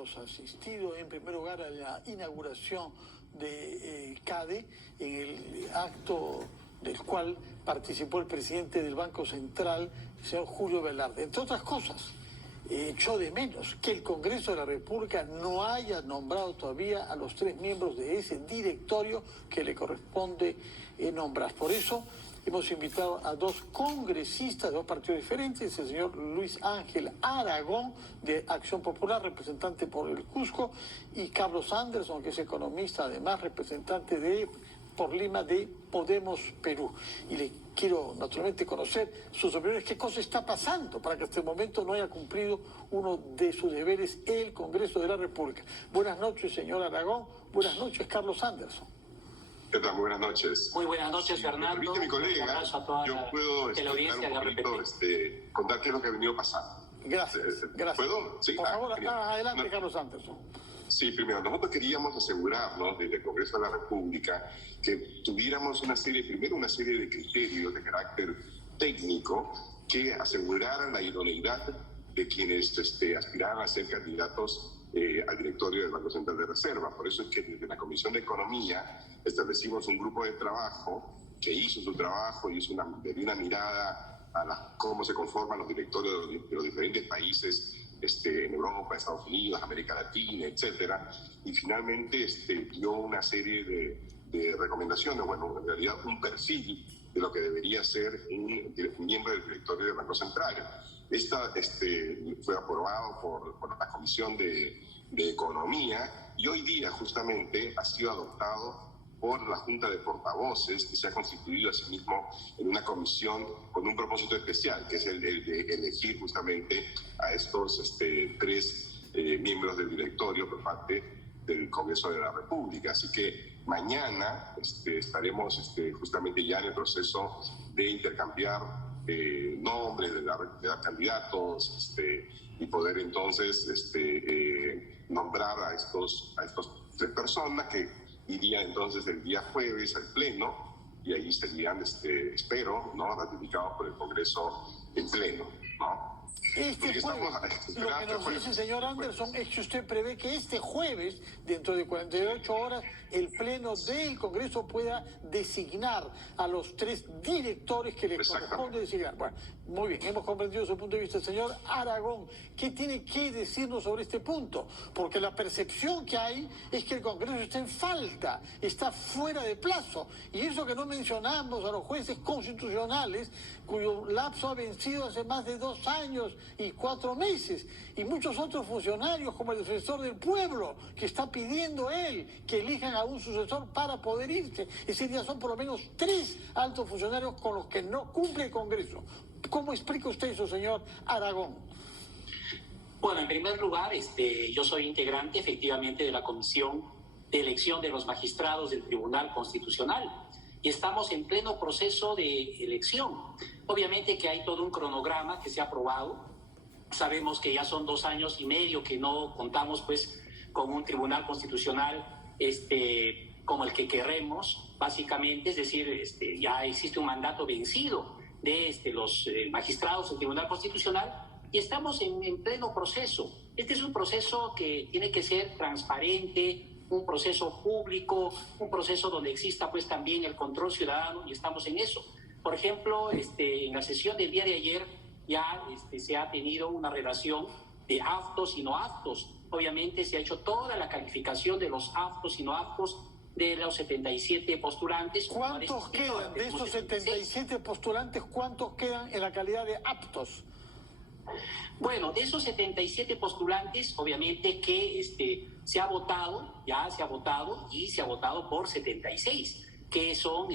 hemos asistido en primer lugar a la inauguración de CADE, en el acto del cual participó el presidente del Banco Central, el señor Julio Velarde. Entre otras cosas, echó de menos que el Congreso de la República no haya nombrado todavía a los 3 miembros de ese directorio que le corresponde nombrar. Por eso hemos invitado a 2 congresistas de 2 partidos diferentes, el señor Luis Ángel Aragón, de Acción Popular, representante por el Cusco, y Carlos Anderson, que es economista, además representante por Lima de Podemos Perú. Y le quiero naturalmente conocer sus opiniones, qué cosa está pasando para que hasta el momento no haya cumplido uno de sus deberes el Congreso de la República. Buenas noches, señor Aragón. Buenas noches, Carlos Anderson. ¿Qué tal? Muy buenas noches. Muy buenas noches, Fernando. Permite mi colega, yo puedo contar qué es lo que ha venido pasando. Gracias. ¿Puedo? Sí. Por favor, adelante, Carlos Anderson. Sí, primero, nosotros queríamos asegurarnos desde el Congreso de la República que tuviéramos una serie de criterios de carácter técnico que aseguraran la idoneidad de quienes aspiraran a ser candidatos al directorio del Banco Central de Reserva. Por eso es que desde la Comisión de Economía establecimos un grupo de trabajo que hizo su trabajo y le dio una mirada a cómo se conforman los directorios de los diferentes países en Europa, Estados Unidos, América Latina, etcétera, y finalmente dio una serie de recomendaciones, bueno, en realidad un perfil de lo que debería ser un miembro del directorio del Banco Central. Esta fue aprobado por la Comisión de Economía y hoy día justamente ha sido adoptado por la Junta de Portavoces, que se ha constituido a sí mismo en una comisión con un propósito especial, que es el de elegir justamente a estos 3 miembros del directorio por parte del Congreso de la República. Así que mañana estaremos justamente ya en el proceso de intercambiar nombres, de dar candidatos y poder entonces nombrar a estos 3 personas que irían entonces el día jueves al Pleno y ahí serían, espero, ¿no?, ratificados por el Congreso en Pleno, ¿no? Este jueves, lo que nos dice, señor Anderson, es que usted prevé que este jueves, dentro de 48 horas, el Pleno del Congreso pueda designar a los 3 directores que le corresponde designar. Bueno, muy bien, hemos comprendido su punto de vista. Señor Aragón, ¿qué tiene que decirnos sobre este punto? Porque la percepción que hay es que el Congreso está en falta, está fuera de plazo. Y eso que no mencionamos a los jueces constitucionales, cuyo lapso ha vencido hace más de 2 años y 4 meses, y muchos otros funcionarios como el defensor del pueblo, que está pidiendo él que elijan a un sucesor para poder irse. Ese día son por lo menos 3 altos funcionarios con los que no cumple el Congreso. ¿Cómo explica usted eso, señor Aragón? Bueno, en primer lugar, yo soy integrante efectivamente de la Comisión de Elección de los Magistrados del Tribunal Constitucional y estamos en pleno proceso de elección. Obviamente que hay todo un cronograma que se ha aprobado. Sabemos que ya son 2 años y medio que no contamos pues con un Tribunal Constitucional como el que queremos, básicamente, es decir, ya existe un mandato vencido de los magistrados del Tribunal Constitucional y estamos en pleno proceso. Este es un proceso que tiene que ser transparente, un proceso público, un proceso donde exista pues también el control ciudadano y estamos en eso. Por ejemplo, en la sesión del día de ayer ya se ha tenido una relación de aptos y no aptos. Obviamente se ha hecho toda la calificación de los aptos y no aptos de los 77 postulantes. ¿Cuántos quedan de esos 77 postulantes? ¿Cuántos quedan en la calidad de aptos? Bueno, de esos 77 postulantes, obviamente que se ha votado y se ha votado por 76, que son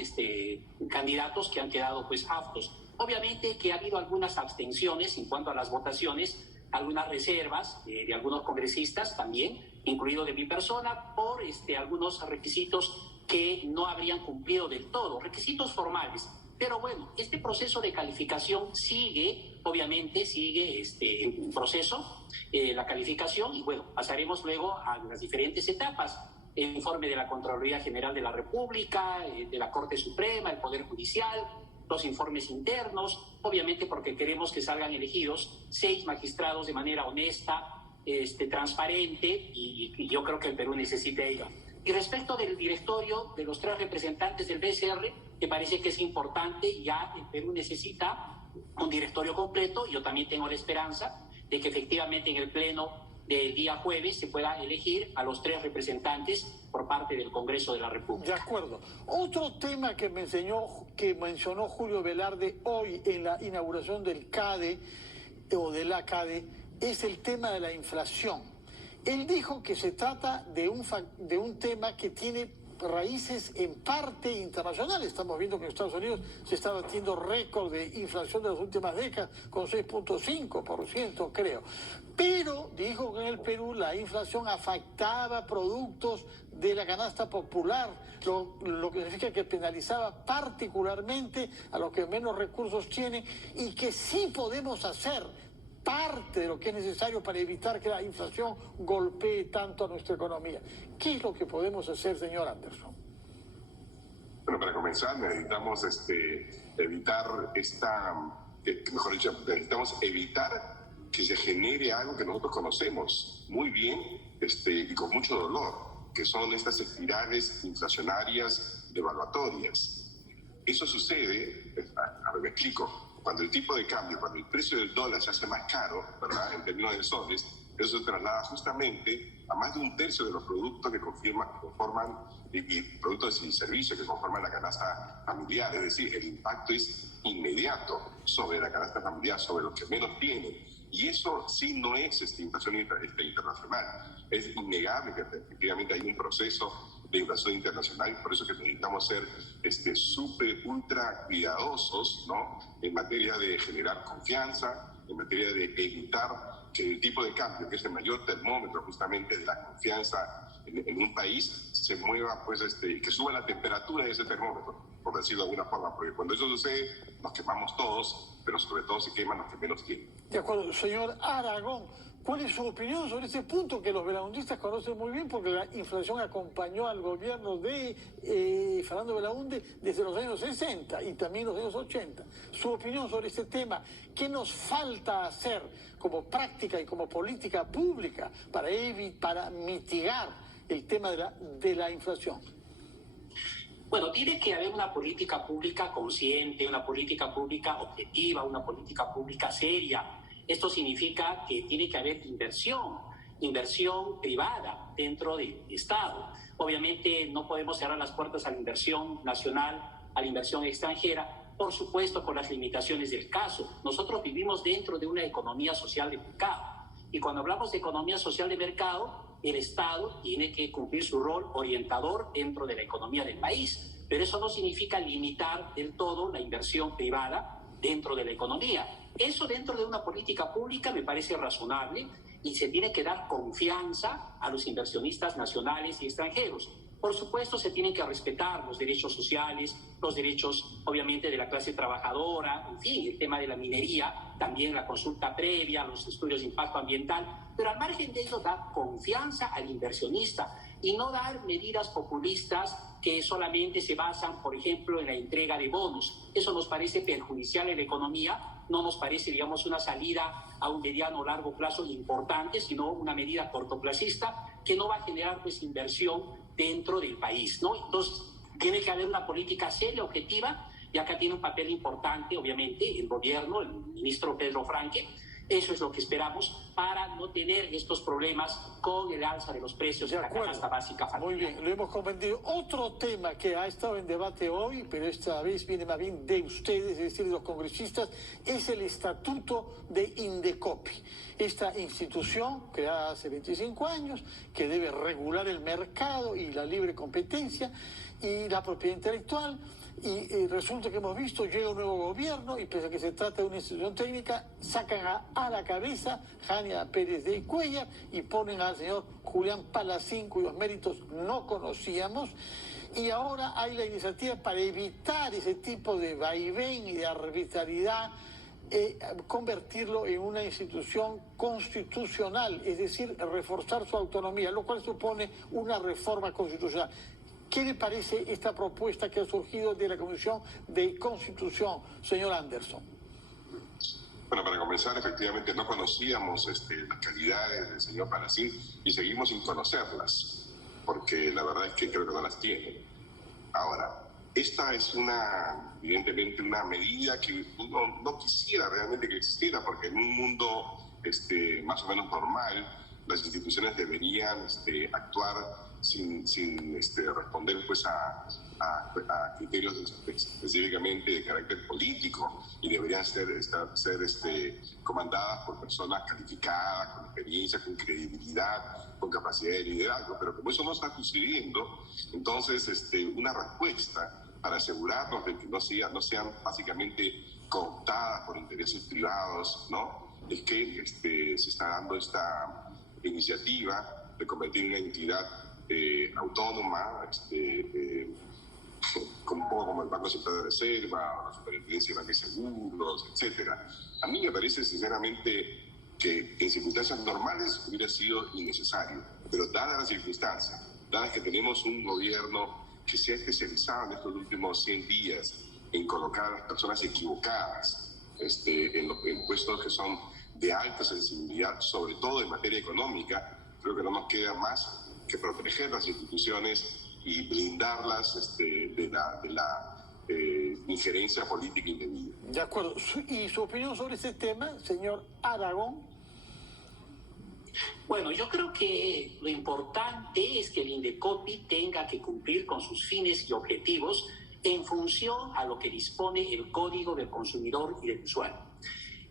candidatos que han quedado pues aptos. Obviamente que ha habido algunas abstenciones en cuanto a las votaciones, algunas reservas de algunos congresistas también, incluido de mi persona, por algunos requisitos que no habrían cumplido del todo, requisitos formales. Pero bueno, este proceso de calificación sigue, obviamente sigue en proceso, la calificación, y bueno, pasaremos luego a las diferentes etapas. El informe de la Contraloría General de la República, de la Corte Suprema, el Poder Judicial, los informes internos, obviamente porque queremos que salgan elegidos 6 magistrados de manera honesta, transparente y yo creo que el Perú necesita ello. Y respecto del directorio de los 3 representantes del BCR, me parece que es importante, ya el Perú necesita un directorio completo. Yo también tengo la esperanza de que efectivamente en el pleno del día jueves se pueda elegir a los 3 representantes por parte del Congreso de la República. De acuerdo. Otro tema que mencionó Julio Velarde hoy en la inauguración del CADE o de la CADE es el tema de la inflación. Él dijo que se trata de un tema que tiene raíces en parte internacionales. Estamos viendo que en Estados Unidos se está batiendo récord de inflación de las últimas décadas con 6.5%, creo. Pero dijo que en el Perú la inflación afectaba productos de la canasta popular, lo que significa que penalizaba particularmente a los que menos recursos tienen y que sí podemos hacer parte de lo que es necesario para evitar que la inflación golpee tanto a nuestra economía. ¿Qué es lo que podemos hacer, señor Anderson? Bueno, para comenzar necesitamos necesitamos evitar que se genere algo que nosotros conocemos muy bien y con mucho dolor, que son estas espirales inflacionarias devaluatorias. Eso sucede, a ver, me explico. Cuando el tipo de cambio, cuando el precio del dólar se hace más caro, ¿verdad?, en términos de soles, eso se traslada justamente a más de 1/3 de los productos que conforman y productos y servicios que conforman la canasta familiar. Es decir, el impacto es inmediato sobre la canasta familiar, sobre los que menos tienen. Y eso sí no es inflación internacional. Es innegable que efectivamente hay un proceso de inflación internacional, por eso que necesitamos ser súper, ultra cuidadosos, ¿no?, en materia de generar confianza, en materia de evitar que el tipo de cambio, que es el mayor termómetro justamente de la confianza en un país, se mueva, que suba la temperatura de ese termómetro, por decirlo de alguna forma, porque cuando eso sucede nos quemamos todos, pero sobre todo se queman los que menos tienen. De acuerdo. Señor Aragón, ¿cuál es su opinión sobre este punto que los belaundistas conocen muy bien porque la inflación acompañó al gobierno de Fernando Belaunde desde los años 60 y también los años 80? Su opinión sobre este tema, ¿qué nos falta hacer como práctica y como política pública para mitigar el tema de la inflación? Bueno, tiene que haber una política pública consciente, una política pública objetiva, una política pública seria. Esto significa que tiene que haber inversión privada dentro del Estado. Obviamente no podemos cerrar las puertas a la inversión nacional, a la inversión extranjera, por supuesto con las limitaciones del caso. Nosotros vivimos dentro de una economía social de mercado. Y cuando hablamos de economía social de mercado, el Estado tiene que cumplir su rol orientador dentro de la economía del país. Pero eso no significa limitar del todo la inversión privada dentro de la economía. Eso dentro de una política pública me parece razonable y se tiene que dar confianza a los inversionistas nacionales y extranjeros. Por supuesto, se tienen que respetar los derechos sociales, los derechos, obviamente, de la clase trabajadora, en fin, el tema de la minería, también la consulta previa, los estudios de impacto ambiental, pero al margen de eso, dar confianza al inversionista y no dar medidas populistas que solamente se basan, por ejemplo, en la entrega de bonos. Eso nos parece perjudicial en la economía, no nos parece, digamos, una salida a un mediano o largo plazo importante, sino una medida cortoplacista que no va a generar, pues, inversión dentro del país, ¿no? Entonces, tiene que haber una política seria, objetiva, y acá tiene un papel importante, obviamente, el gobierno, el ministro Pedro Franque. Eso es lo que esperamos para no tener estos problemas con el alza de los precios de la canasta básica familiar. Muy bien, lo hemos comprendido. Otro tema que ha estado en debate hoy, pero esta vez viene más bien de ustedes, es decir, de los congresistas, es el estatuto de Indecopi. Esta institución creada hace 25 años que debe regular el mercado y la libre competencia y la propiedad intelectual. Y resulta que hemos visto, llega un nuevo gobierno y pese a que se trata de una institución técnica, sacan a la cabeza Jania Pérez de Cuellar y ponen al señor Julián Palacín, cuyos méritos no conocíamos. Y ahora hay la iniciativa para evitar ese tipo de vaivén y de arbitrariedad, convertirlo en una institución constitucional, es decir, reforzar su autonomía, lo cual supone una reforma constitucional. ¿Qué le parece esta propuesta que ha surgido de la Comisión de Constitución, señor Anderson? Bueno, para comenzar, efectivamente no conocíamos las calidades del señor Palacín y seguimos sin conocerlas, porque la verdad es que creo que no las tiene. Ahora, esta es evidentemente una medida que uno no quisiera realmente que existiera, porque en un mundo más o menos normal, las instituciones deberían actuar sin responder pues a criterios específicamente de carácter político, y deberían ser comandadas por personas calificadas, con experiencia, con credibilidad, con capacidad de liderazgo. Pero como eso no está sucediendo, entonces una respuesta para asegurarnos de que no sean básicamente cooptadas por intereses privados, ¿no?, es que se está dando esta iniciativa de convertir en una entidad autónoma, un poco como el Banco Central de Reserva, la Superintendencia de Bancos y Seguros, etc. A mí me parece sinceramente que en circunstancias normales hubiera sido innecesario, pero dadas las circunstancias, dadas que tenemos un gobierno que se ha especializado en estos últimos 100 días en colocar a las personas equivocadas en puestos que son de alta sensibilidad, sobre todo en materia económica, creo que no nos queda más que proteger las instituciones y blindarlas de la injerencia política indebida. De acuerdo. ¿Y su opinión sobre ese tema, señor Aragón? Bueno, yo creo que lo importante es que el Indecopi tenga que cumplir con sus fines y objetivos en función a lo que dispone el Código del Consumidor y del Usuario.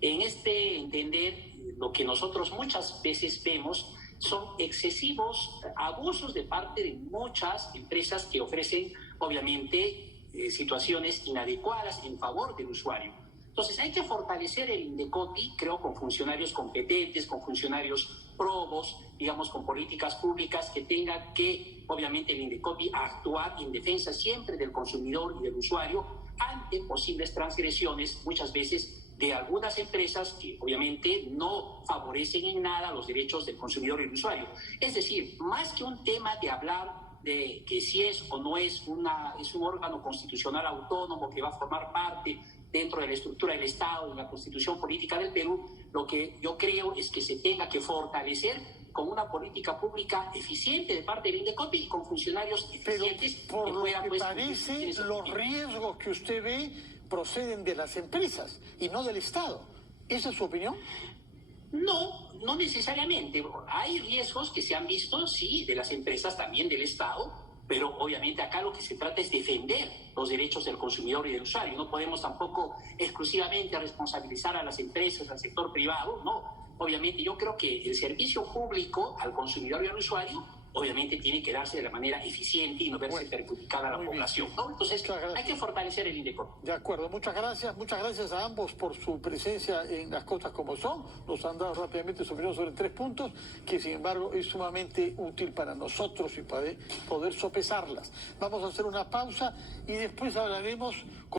En este entender, lo que nosotros muchas veces vemos son excesivos abusos de parte de muchas empresas que ofrecen, obviamente, situaciones inadecuadas en favor del usuario. Entonces, hay que fortalecer el Indecopi, creo, con funcionarios competentes, con funcionarios probos, digamos, con políticas públicas que tengan que, obviamente, el Indecopi actuar en defensa siempre del consumidor y del usuario ante posibles transgresiones, muchas veces de algunas empresas que obviamente no favorecen en nada los derechos del consumidor y del usuario. Es decir, más que un tema de hablar de que si es o no es un órgano constitucional autónomo que va a formar parte dentro de la estructura del Estado, de la Constitución Política del Perú, lo que yo creo es que se tenga que fortalecer con una política pública eficiente de parte del Indecopi y con funcionarios eficientes. Pero por lo que parece, los riesgos que usted ve proceden de las empresas y no del Estado. ¿Esa es su opinión? No, no necesariamente. Hay riesgos que se han visto, sí, de las empresas, también del Estado, pero obviamente acá lo que se trata es defender los derechos del consumidor y del usuario. No podemos tampoco exclusivamente responsabilizar a las empresas, al sector privado, no. Obviamente yo creo que el servicio público al consumidor y al usuario obviamente tiene que darse de la manera eficiente y no verse perjudicada a la población, ¿no? Entonces hay que fortalecer el Indecopi. De acuerdo, muchas gracias a ambos por su presencia en Las Cosas como Son. Nos han dado rápidamente su opinión sobre 3 puntos que sin embargo es sumamente útil para nosotros y para poder sopesarlas. Vamos a hacer una pausa y después hablaremos